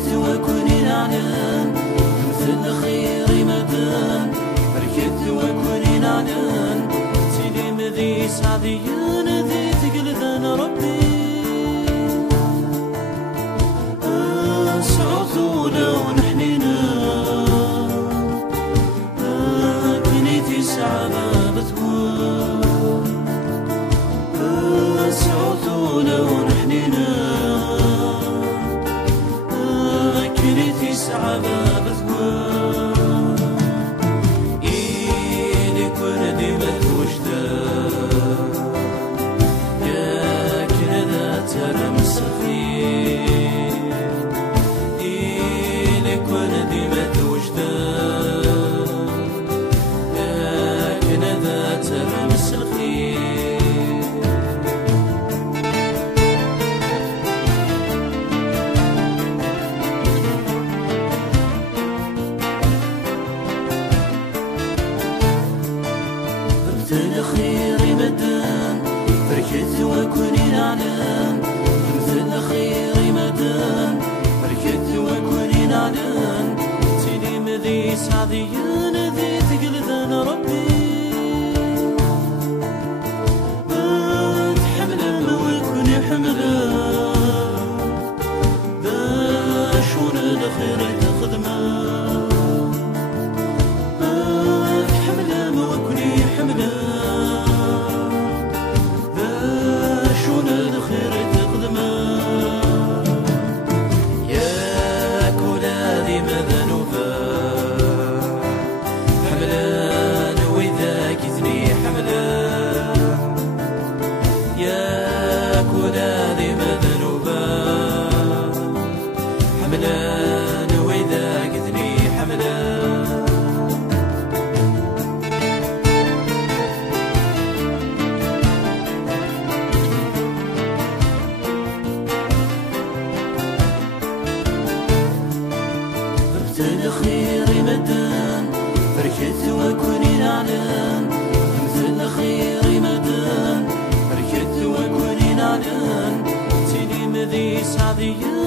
بركت وكوني نعلن مثل خير مدن بركت وكوني نعلن سيدي مذي سعديان ذي تقلدن ربي سعوثونا ونحنينا كنيتي سعادة بتكون سعوثونا ونحنينا كنيتي سعادة بتكون إيدي كردي بتوجدا يا كندا ترى مسخي خير مدن بركت وكوني نعلن مثل خير مدن بركت وكوني نعلن سيدي مذي سعديان ذي تقلدن ربي بتحمل وكوني حملا بشون الخير تخدمه بتحمل وكوني حملا خير مدن بركت وكوني نعلن مثل خير مدن بركت وكوني نعلن سيدي مذي سعديان